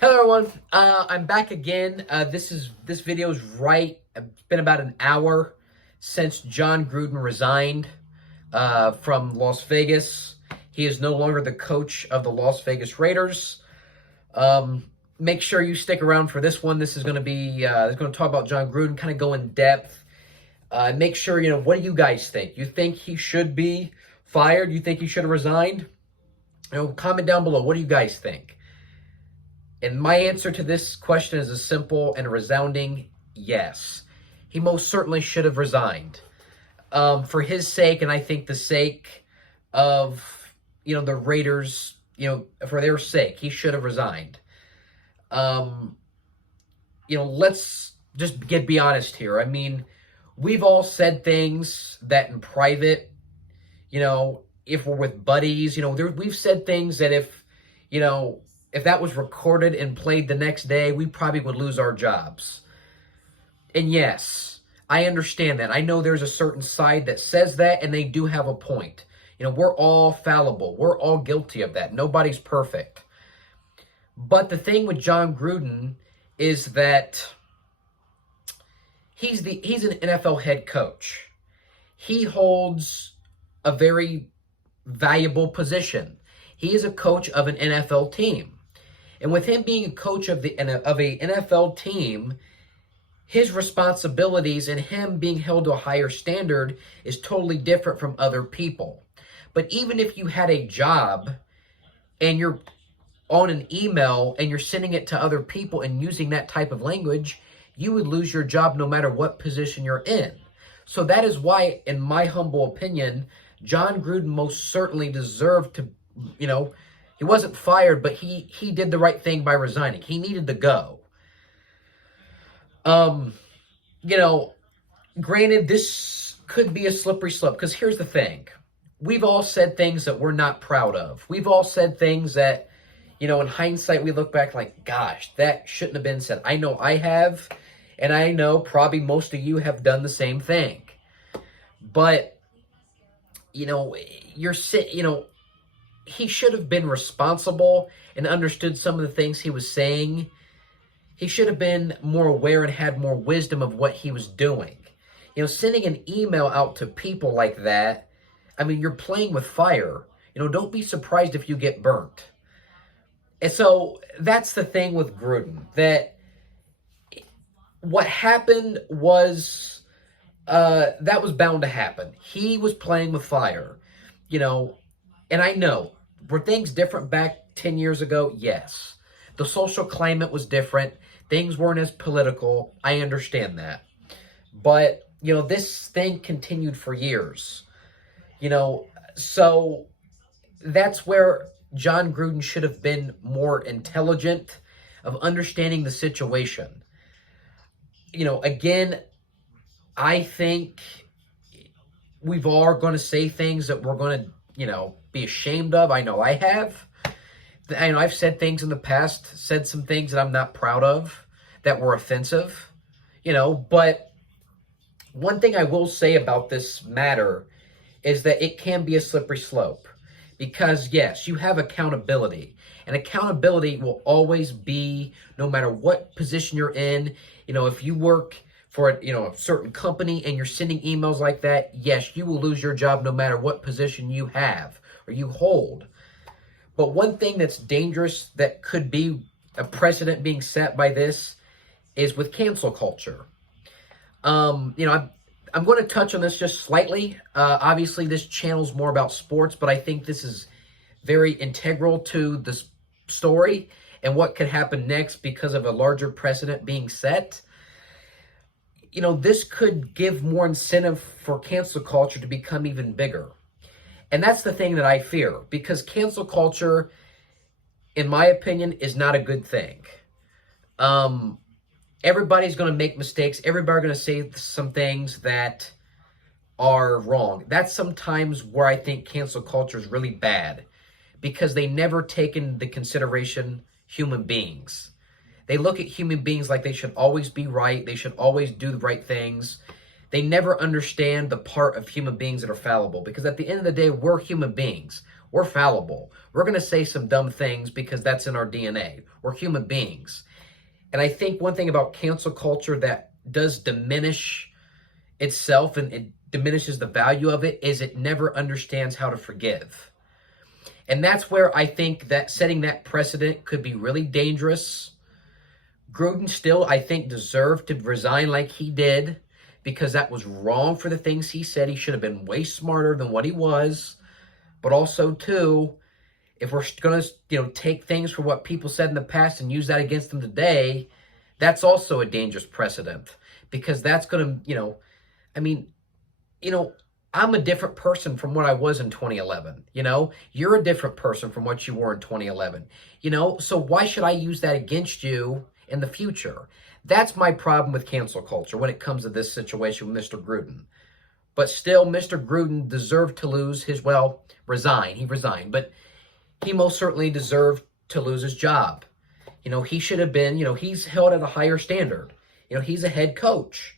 Hello everyone, I'm back again. This video is right. It's been about an hour since Jon Gruden resigned from Las Vegas. He is no longer the coach of the Las Vegas Raiders. Make sure you stick around for this one. This is going to be it's going to talk about Jon Gruden, kind of go in depth. Make sure what do you guys think? You think he should be fired? You think he should have resigned? Comment down below. What do you guys think? And my answer to this question is a simple and a resounding yes. He most certainly should have resigned. For his sake, and I think the sake of, the Raiders, for their sake, he should have resigned. Let's just be honest here. I mean, we've all said things that in private, if we're with buddies, we've said things that if that was recorded and played the next day, we probably would lose our jobs. And yes, I understand that. I know there's a certain side that says that, and they do have a point. We're all fallible. We're all guilty of that. Nobody's perfect. But the thing with Jon Gruden is that he's an NFL head coach. He holds a very valuable position. He is a coach of an NFL team. And with him being a coach of a NFL team, his responsibilities and him being held to a higher standard is totally different from other people. But even if you had a job and you're on an email and you're sending it to other people and using that type of language, you would lose your job no matter what position you're in. So that is why, in my humble opinion, Jon Gruden most certainly deserved to, he wasn't fired, but he did the right thing by resigning. He needed to go. Granted, this could be a slippery slope, because here's the thing. We've all said things that we're not proud of. We've all said things that, in hindsight, we look back like, gosh, that shouldn't have been said. I know I have, and I know probably most of you have done the same thing. But, he should have been responsible and understood some of the things he was saying. He should have been more aware and had more wisdom of what he was doing. Sending an email out to people like that, I mean, you're playing with fire. Don't be surprised if you get burnt. And so that's the thing with Gruden, that what happened was, that was bound to happen. He was playing with fire, and I know, were things different back 10 years ago? Yes. The social climate was different. Things weren't as political. I understand that. But, this thing continued for years. So that's where Jon Gruden should have been more intelligent of understanding the situation. Again, I think we've all going to say things that we're going to, be ashamed of. I know I have. I've said things in the past, said some things that I'm not proud of, that were offensive, but one thing I will say about this matter is that it can be a slippery slope, because yes, you have accountability, and accountability will always be, no matter what position you're in. If you work for a certain company and you're sending emails like that, yes, you will lose your job no matter what position you have or you hold. But one thing that's dangerous, that could be a precedent being set by this, is with cancel culture. I'm going to touch on this just slightly. Obviously, this channel's more about sports, but I think this is very integral to the story and what could happen next because of a larger precedent being set. This could give more incentive for cancel culture to become even bigger. And that's the thing that I fear, because cancel culture, in my opinion, is not a good thing. Everybody's going to make mistakes. Everybody's going to say some things that are wrong. That's sometimes where I think cancel culture is really bad, because they never take into consideration human beings. They look at human beings like they should always be right. They should always do the right things. They never understand the part of human beings that are fallible, because at the end of the day, we're human beings. We're fallible. We're going to say some dumb things because that's in our DNA. We're human beings. And I think one thing about cancel culture that does diminish itself and it diminishes the value of it is it never understands how to forgive. And that's where I think that setting that precedent could be really dangerous. Gruden still, I think, deserved to resign like he did because that was wrong for the things he said. He should have been way smarter than what he was. But also, too, if we're going to, take things for what people said in the past and use that against them today, that's also a dangerous precedent because that's going to, I'm a different person from what I was in 2011. You're a different person from what you were in 2011. So why should I use that against you in the future? That's my problem with cancel culture when it comes to this situation with Mr. Gruden. But still, Mr. Gruden deserved to lose resign. He resigned, but he most certainly deserved to lose his job. He should have been, he's held at a higher standard. He's a head coach,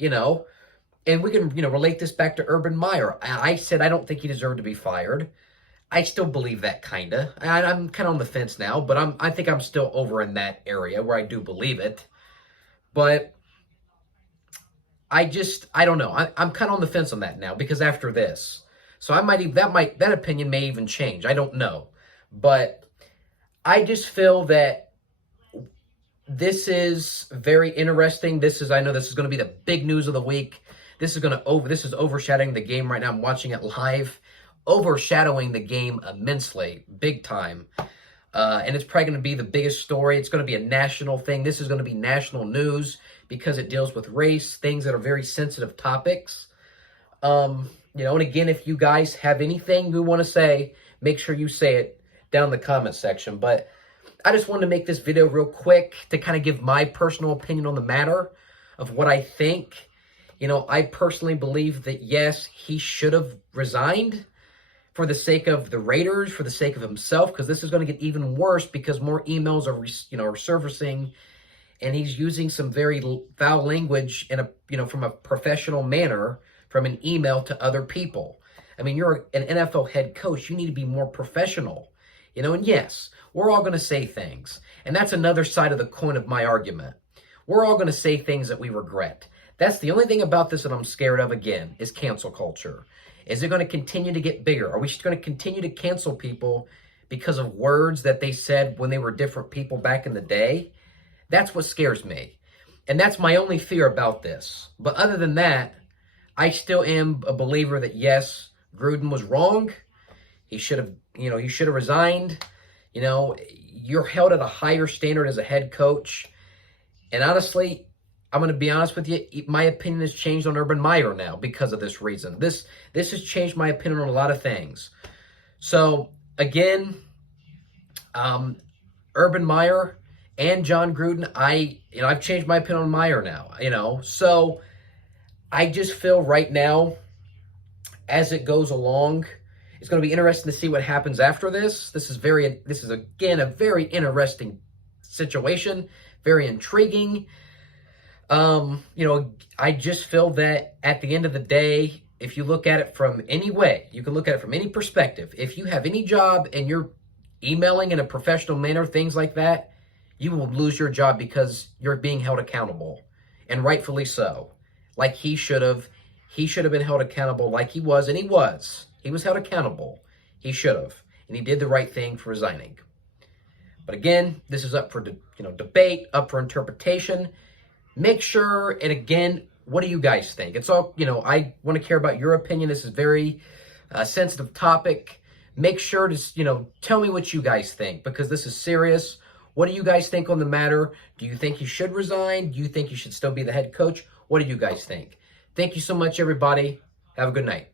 and we can, relate this back to Urban Meyer. I said I don't think he deserved to be fired. I still believe that kind of. I'm kind of on the fence now, but I think I'm still over in that area where I do believe it. But I don't know. I'm kind of on the fence on that now because after this. So that opinion may even change. I don't know. But I just feel that this is very interesting. I know this is going to be the big news of the week. This is overshadowing the game right now. I'm watching it live. Overshadowing the game immensely, big time. And it's probably going to be the biggest story. It's going to be a national thing. This is going to be national news because it deals with race, things that are very sensitive topics. And again, if you guys have anything you want to say, make sure you say it down in the comment section. But I just wanted to make this video real quick to kind of give my personal opinion on the matter of what I think. I personally believe that, yes, he should have resigned for the sake of the Raiders, for the sake of himself, because this is going to get even worse because more emails are surfacing, and he's using some very foul language from a professional manner from an email to other people. You're an NFL head coach. You need to be more professional, and yes, we're all going to say things, and that's another side of the coin of my argument. We're all going to say things that we regret. That's the only thing about this that I'm scared of, again, is cancel culture. Is it going to continue to get bigger? Are we just going to continue to cancel people because of words that they said when they were different people back in the day? That's what scares me. And that's my only fear about this. But other than that, I still am a believer that, yes, Gruden was wrong. He should have resigned. You're held at a higher standard as a head coach. And honestly, I'm going to be honest with you, my opinion has changed on Urban Meyer now because of this reason. This has changed my opinion on a lot of things. So, again, Urban Meyer and Jon Gruden, I've changed my opinion on Meyer now, So, I just feel right now, as it goes along, it's going to be interesting to see what happens after this. This is again, a very interesting situation, very intriguing. I just feel that at the end of the day, if you look at it from any way, you can look at it from any perspective. If you have any job and you're emailing in a professional manner, things like that, you will lose your job because you're being held accountable, and rightfully so. Like he should have been held accountable like he was, and he was. He was held accountable. He should have, and he did the right thing for resigning. But again, this is up for debate, up for interpretation. Make sure, and again, what do you guys think? It's all, I want to care about your opinion. This is a very sensitive topic. Make sure to, tell me what you guys think because this is serious. What do you guys think on the matter? Do you think he should resign? Do you think he should still be the head coach? What do you guys think? Thank you so much, everybody. Have a good night.